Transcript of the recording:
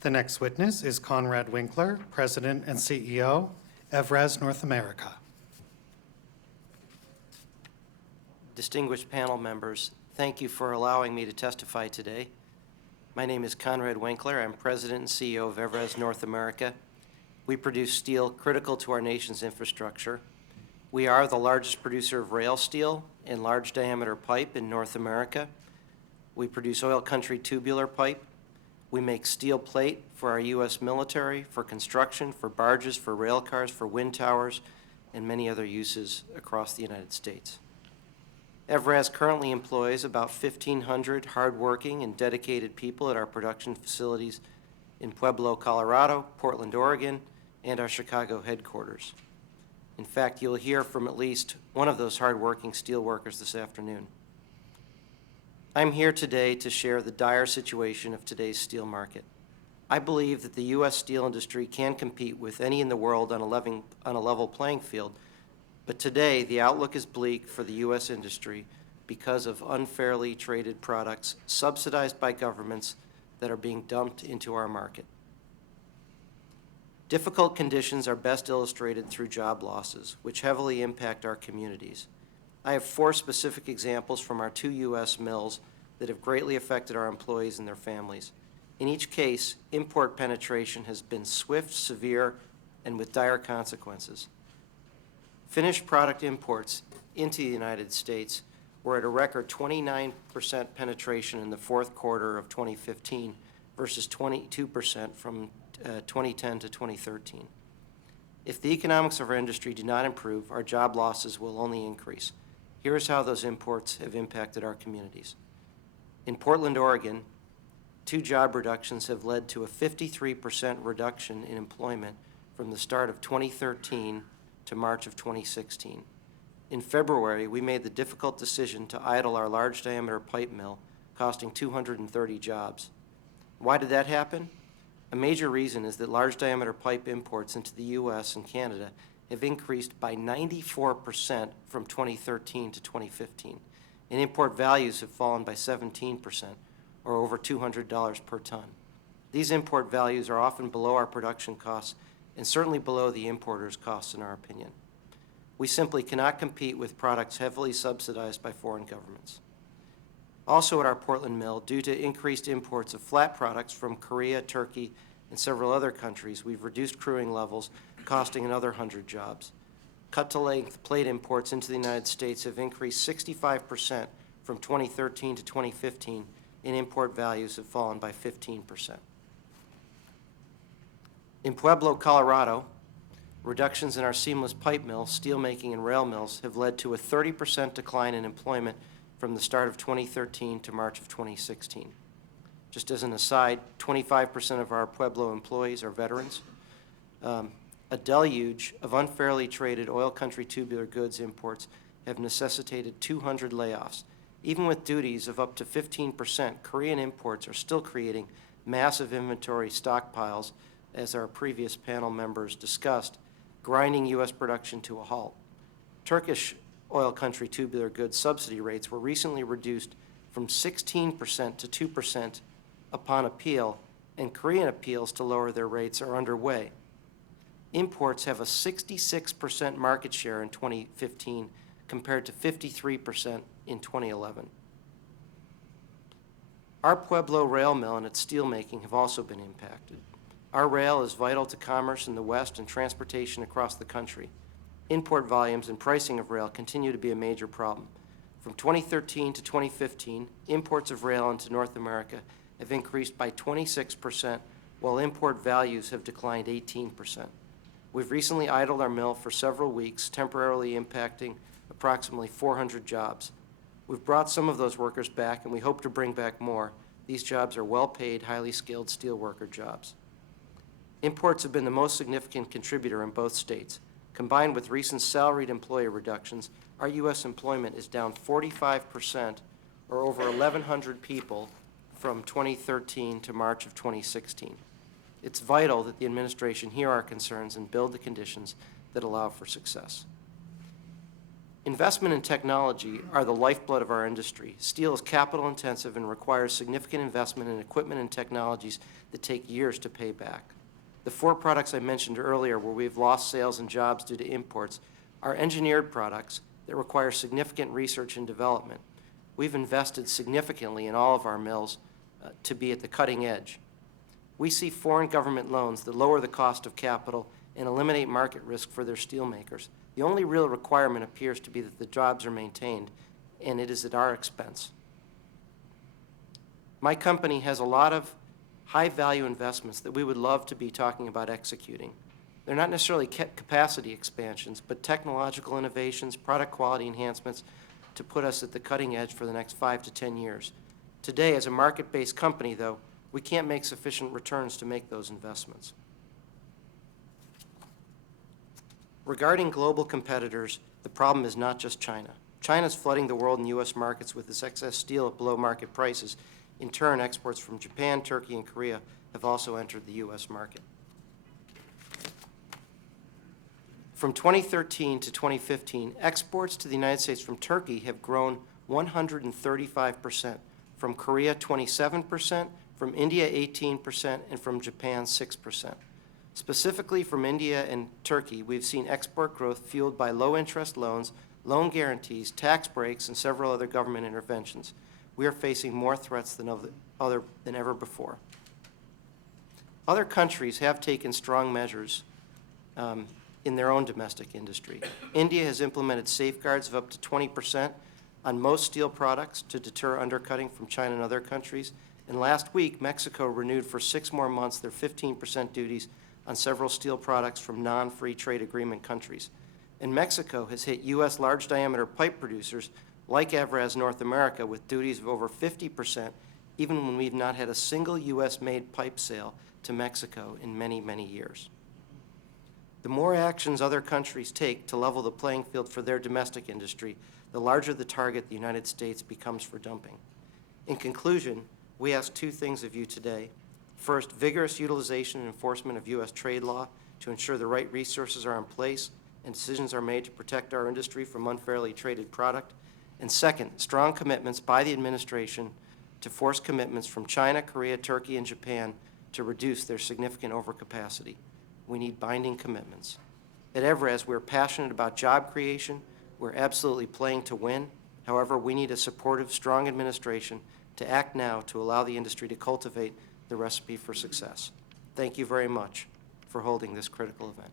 The next witness is Conrad Winkler, President and CEO, EVRAZ North America. Distinguished panel members, thank you for allowing me to testify today. My name is Conrad Winkler. I'm President and CEO of EVRAZ North America. We produce steel critical to our nation's infrastructure. We are the largest producer of rail steel and large diameter pipe in North America. We produce oil country tubular pipe. We make steel plate for our U.S. military, for construction, for barges, for rail cars, for wind towers, and many other uses across the United States. EVRAZ currently employs about 1,500 hardworking and dedicated people at our production facilities in Pueblo, Colorado, Portland, Oregon, and our Chicago headquarters. In fact, you'll hear from at least one of those hardworking steel workers this afternoon. I'm here today to share the dire situation of today's steel market. I believe that the U.S. steel industry can compete with any in the world on a level playing field, but today the outlook is bleak for the U.S. industry because of unfairly traded products subsidized by governments that are being dumped into our market. Difficult conditions are best illustrated through job losses, which heavily impact our communities. I have 4 specific examples from our 2 U.S. mills that have greatly affected our employees and their families. In each case, import penetration has been swift, severe, and with dire consequences. Finished product imports into the United States were at a record 29% penetration in the 4th quarter of 2015 versus 22% from 2010 to 2013. If the economics of our industry do not improve, our job losses will only increase. Here's how those imports have impacted our communities. In Portland, Oregon, 2 job reductions have led to a 53% reduction in employment from the start of 2013 to March of 2016. In February, we made the difficult decision to idle our large diameter pipe mill, costing 230 jobs. Why did that happen? A major reason is that large diameter pipe imports into the U.S. and Canada have increased by 94% from 2013 to 2015, and import values have fallen by 17%, or over $200 per ton. These import values are often below our production costs and certainly below the importer's costs, in our opinion. We simply cannot compete with products heavily subsidized by foreign governments. Also at our Portland mill, due to increased imports of flat products from Korea, Turkey, and several other countries, we've reduced crewing levels, costing another 100 jobs. Cut-to-length plate imports into the United States have increased 65% from 2013 to 2015, and import values have fallen by 15%. In Pueblo, Colorado, reductions in our seamless pipe mill, steelmaking, and rail mills have led to a 30% decline in employment from the start of 2013 to March of 2016. Just as an aside, 25% of our Pueblo employees are veterans. A deluge of unfairly traded oil country tubular goods imports have necessitated 200 layoffs. Even with duties of up to 15%, Korean imports are still creating massive inventory stockpiles, as our previous panel members discussed, grinding U.S. production to a halt. Turkish oil country tubular goods subsidy rates were recently reduced from 16% to 2% upon appeal, and Korean appeals to lower their rates are underway. Imports have a 66% market share in 2015 compared to 53% in 2011. Our Pueblo rail mill and its steelmaking have also been impacted. Our rail is vital to commerce in the West and transportation across the country. Import volumes and pricing of rail continue to be a major problem. From 2013 to 2015, imports of rail into North America have increased by 26%, while import values have declined 18%. We've recently idled our mill for several weeks, temporarily impacting approximately 400 jobs. We've brought some of those workers back, and we hope to bring back more. These jobs are well-paid, highly skilled steelworker jobs. Imports have been the most significant contributor in both states. Combined with recent salaried employee reductions, our U.S. employment is down 45%, or over 1,100 people, from 2013 to March of 2016. It's vital that the administration hear our concerns and build the conditions that allow for success. Investment in technology are the lifeblood of our industry. Steel is capital intensive and requires significant investment in equipment and technologies that take years to pay back. The 4 products I mentioned earlier where we've lost sales and jobs due to imports are engineered products that require significant research and development. We've invested significantly in all of our mills to be at the cutting edge. We see foreign government loans that lower the cost of capital and eliminate market risk for their steelmakers. The only real requirement appears to be that the jobs are maintained, and it is at our expense. My company has a lot of high-value investments that we would love to be talking about executing. They're not necessarily capacity expansions, but technological innovations, product quality enhancements to put us at the cutting edge for the next 5 to 10 years. Today, as a market-based company, though, we can't make sufficient returns to make those investments. Regarding global competitors, the problem is not just China. China's flooding the world and U.S. markets with this excess steel at below market prices. In turn, exports from Japan, Turkey, and Korea have also entered the U.S. market. From 2013 to 2015, exports to the United States from Turkey have grown 135%, from Korea 27%, from India 18%, and from Japan 6%. Specifically from India and Turkey, we've seen export growth fueled by low-interest loans, loan guarantees, tax breaks, and several other government interventions. We are facing more threats than ever before. Other countries have taken strong measures in their own domestic industry. India has implemented safeguards of up to 20% on most steel products to deter undercutting from China and other countries. And last week, Mexico renewed for 6 more months their 15% duties on several steel products from non-free trade agreement countries. And Mexico has hit U.S. large-diameter pipe producers like EVRAZ North America with duties of over 50%, even when we've not had a single U.S.-made pipe sale to Mexico in many, many years. The more actions other countries take to level the playing field for their domestic industry, the larger the target the United States becomes for dumping. In conclusion, we ask 2 things of you today. First, vigorous utilization and enforcement of U.S. trade law to ensure the right resources are in place and decisions are made to protect our industry from unfairly traded product. And second, strong commitments by the administration to force commitments from China, Korea, Turkey, and Japan to reduce their significant overcapacity. We need binding commitments. At EVRAZ, we're passionate about job creation. We're absolutely playing to win. However, we need a supportive, strong administration to act now to allow the industry to cultivate the recipe for success. Thank you very much for holding this critical event.